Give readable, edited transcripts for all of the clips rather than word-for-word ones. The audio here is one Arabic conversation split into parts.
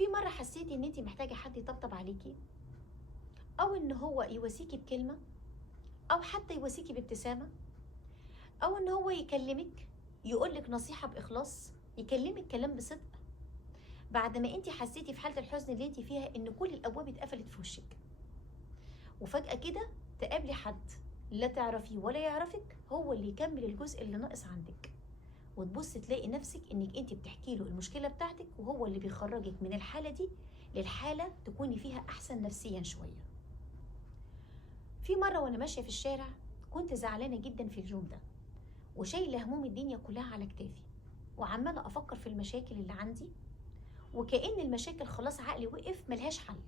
في مرة حسيتي ان انت محتاجة حد يطبطب عليكي، او ان هو يواسيكي بكلمة، او حتى يواسيكي بابتسامة، او ان هو يكلمك يقولك نصيحة باخلاص، يكلمك كلام بصدق بعد ما انت حسيتي في حالة الحزن اللي انت فيها ان كل الابواب اتقفلت في وشك، وفجأة كده تقابلي حد لا تعرفيه ولا يعرفك هو اللي يكمل الجزء اللي ناقص عندك، وتبص تلاقي نفسك انك انت بتحكي له المشكلة بتاعتك وهو اللي بيخرجك من الحالة دي للحالة تكوني فيها احسن نفسيا شوية. في مرة وانا ماشية في الشارع كنت زعلانة جدا في اليوم ده، وشايلة هموم الدنيا كلها على كتافي، وعمالة افكر في المشاكل اللي عندي، وكأن المشاكل خلاص عقلي وقف ملهاش حل،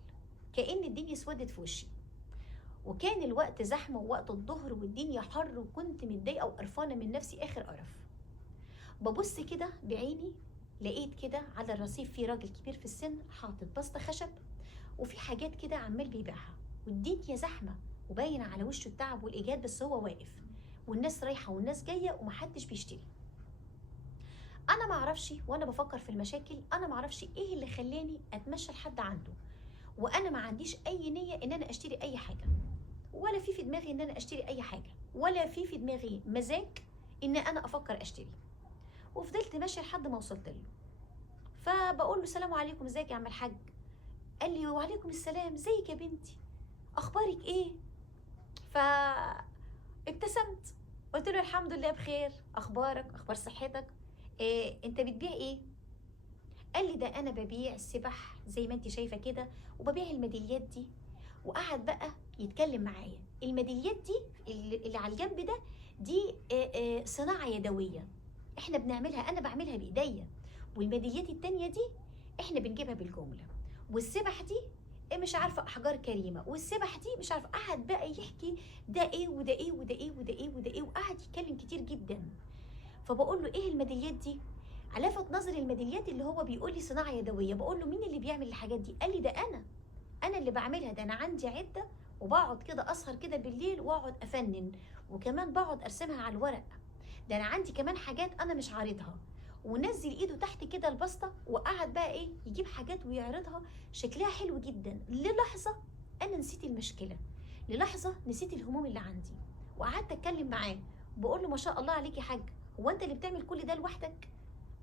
كأن الدنيا اسودت في وشي، وكان الوقت زحمة ووقت الظهر والدنيا حر، وكنت متضايقة وقرفانة من نفسي آخر قرف. ببص كده بعيني لقيت كده على الرصيف في راجل كبير في السن حاطط بسطة خشب وفي حاجات كده عمال بيبيعها، والدنيا زحمة وباين على وشه التعب والإيجاد، بس هو واقف والناس رايحة والناس جاية ومحدش بيشتري. أنا معرفش وأنا بفكر في المشاكل، أنا معرفش إيه اللي خلاني أتمشى لحد عنده، وأنا ما عنديش أي نية إن أنا أشتري أي حاجة، ولا في دماغي ان انا اشتري اي حاجه، ولا في دماغي مزاج ان انا افكر اشتري. وفضلت ماشيه لحد ما وصلت له، فبقول له السلام عليكم، ازيك يا عم الحاج؟ قال لي وعليكم السلام، ازيك يا بنتي، اخبارك ايه؟ فابتسمت قلت له الحمد لله بخير، اخبارك، اخبار صحتك، إيه انت بتبيع ايه؟ قال لي ده انا ببيع السبح زي ما انت شايفه كده، وببيع الميداليات دي. وقعد بقى يتكلم معايا، الميداليات دي اللي على الجنب ده دي صناعه يدويه احنا بنعملها، انا بعملها بايديا، والميداليات التانيه دي احنا بنجيبها بالجمله، والسبح دي مش عارفه احجار كريمه، والسبح دي مش عارفه. قعد بقى يحكي ده ايه وده ايه وده ايه وده ايه وده ايه، وقعد يتكلم كتير جدا. فبقول له ايه الميداليات دي؟ لفت نظري الميداليات اللي هو بيقول لي صناعه يدويه. بقول له مين اللي بيعمل الحاجات دي؟ قال لي ده انا اللي بعملها، ده انا عندي عده، وبقعد كده اسهر كده بالليل واقعد افنن، وكمان بقعد ارسمها على الورق، ده انا عندي كمان حاجات انا مش عارضها. ونزل ايده تحت كده البسطه وقعد بقى ايه يجيب حاجات ويعرضها، شكلها حلو جدا. للحظه انا نسيت المشكله، للحظه نسيت الهموم اللي عندي، وقعدت اتكلم معاه بقول له ما شاء الله عليك يا حاج، هو انت اللي بتعمل كل ده لوحدك؟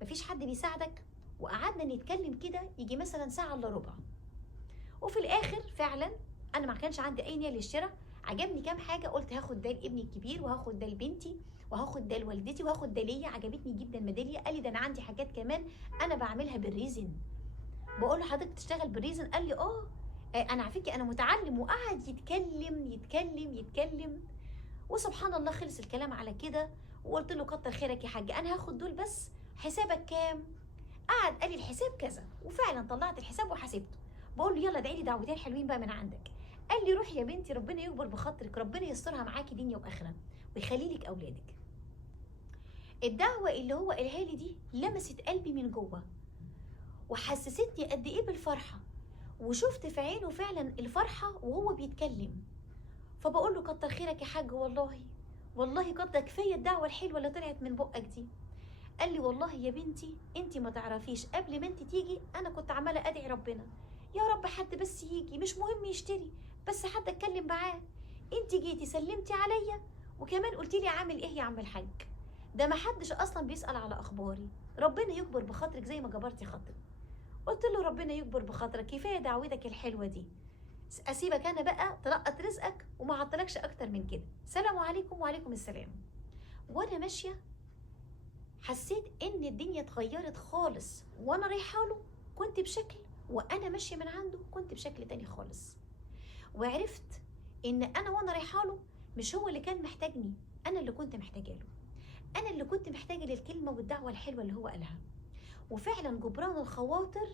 مفيش حد بيساعدك؟ وقعدنا نتكلم كده يجي مثلا ساعه الا ربع، وفي الاخر فعلا انا ما كانش عندي اي نيه للشراء، عجبني كام حاجه قلت هاخد ده لابني الكبير، وهاخد ده لبنتي، وهاخد ده لوالدتي، وهاخد ده ليا. عجبتني جدا ميداليه. قال لي ده انا عندي حاجات كمان انا بعملها بالريزن. بقول له حضرتك بتشتغل بالريزن؟ قال لي انا على فكره انا متعلم. وقعد يتكلم يتكلم يتكلم، وسبحان الله خلص الكلام على كده. وقلت له كتر خيرك يا حاج، انا هاخد دول بس، حسابك كام؟ قعد قال لي الحساب كذا، وفعلا طلعت الحساب وحسبته. بقول له يلا ادعي لي دعوتين حلوين بقى من عندك. قال لي روحي يا بنتي، ربنا يكبر بخاطرك، ربنا يسترها معاكي دنيا واخره، ويخلي لك اولادك. الدعوه اللي هو قالها لي دي لمست قلبي من جوه، وحسستني قد ايه بالفرحه، وشفت في عينه فعلا الفرحه وهو بيتكلم. فبقول له كتر خيرك يا حاج، والله كتر كفايه الدعوه الحلوه اللي طلعت من بقك دي. قال لي والله يا بنتي انت ما تعرفيش، قبل ما انت تيجي انا كنت عماله ادعي ربنا يا رب حد بس يجي، مش مهم يشتري، بس حد اتكلم معاه. انت جيتي سلمتي عليا، وكمان قلتي لي عامل ايه يا عم الحاج، ده ما حدش اصلا بيسال على اخباري، ربنا يكبر بخاطرك زي ما جبرتي خاطري. قلت له ربنا يكبر بخاطرك، كفايه دعوتك الحلوه دي، اسيبك انا بقى تلقط رزقك وما عطلكش اكتر من كده، سلام عليكم. وعليكم السلام. وانا ماشيه حسيت ان الدنيا اتغيرت خالص، وانا رايحه له كنت بشكل، وانا ماشيه من عنده كنت بشكل تاني خالص. وعرفت ان انا وانا رايحه له مش هو اللي كان محتاجني، انا اللي كنت محتاجه له، انا اللي كنت محتاجه للكلمه والدعوه الحلوه اللي هو قالها. وفعلا جبران الخواطر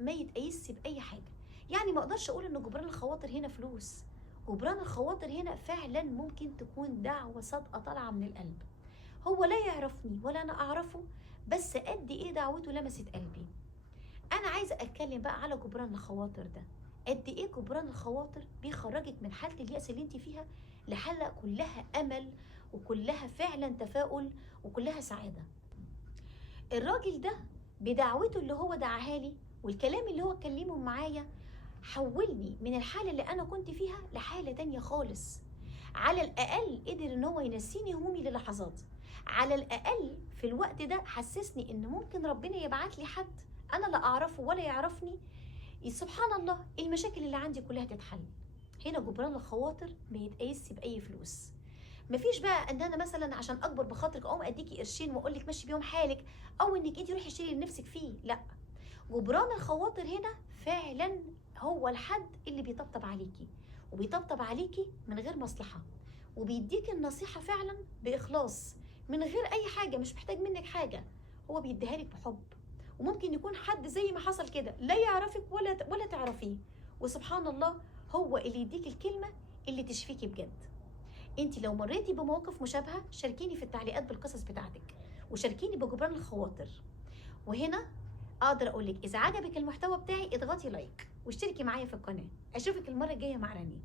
ما يتقيسش باي حاجه، يعني ما اقدرش اقول ان جبران الخواطر هنا فلوس، جبران الخواطر هنا فعلا ممكن تكون دعوه صادقه طالعه من القلب. هو لا يعرفني ولا انا اعرفه، بس قد ايه دعوته لمست قلبي. انا عايزه اتكلم بقى على جبران الخواطر ده، قد ايه جبران الخواطر بيخرجك من حاله اليأس اللي انت فيها لحاله كلها امل، وكلها فعلا تفاؤل، وكلها سعاده. الراجل ده بدعوته اللي هو دعاها لي والكلام اللي هو اتكلمه معايا حولني من الحالة اللي أنا كنت فيها لحالة تانية خالص. على الأقل قدر إن هو ينسيني همومي للحظات. على الأقل في الوقت ده حسسني إن ممكن ربنا يبعت لي حد أنا لا أعرفه ولا يعرفني. سبحان الله، المشاكل اللي عندي كلها تتحل. هنا جبران الخواطر ما يتقيسش بأي فلوس. مفيش بقى ان انا مثلا عشان اكبر بخاطرك اقوم اديكي قرشين واقول لك مشي بيهم حالك، او انك انت روحي اشتري اللي نفسك فيه. لا، جبران الخواطر هنا فعلا هو الحد اللي بيطبطب عليكي، وبيطبطب عليكي من غير مصلحة، وبيديك النصيحة فعلا بإخلاص من غير أي حاجة، مش محتاج منك حاجة، هو بيديها لك بحب. وممكن يكون حد زي ما حصل كده لا يعرفك ولا تعرفيه، وسبحان الله هو اللي يديك الكلمة اللي تشفيكي بجد. انت لو مريتي بمواقف مشابهة شاركيني في التعليقات بالقصص بتاعتك، وشاركيني بجبران الخواطر. وهنا اقدر اقولك اذا عجبك المحتوى بتاعي اضغطي لايك واشتركي معايا في القناة. اشوفك المرة الجاية مع راني.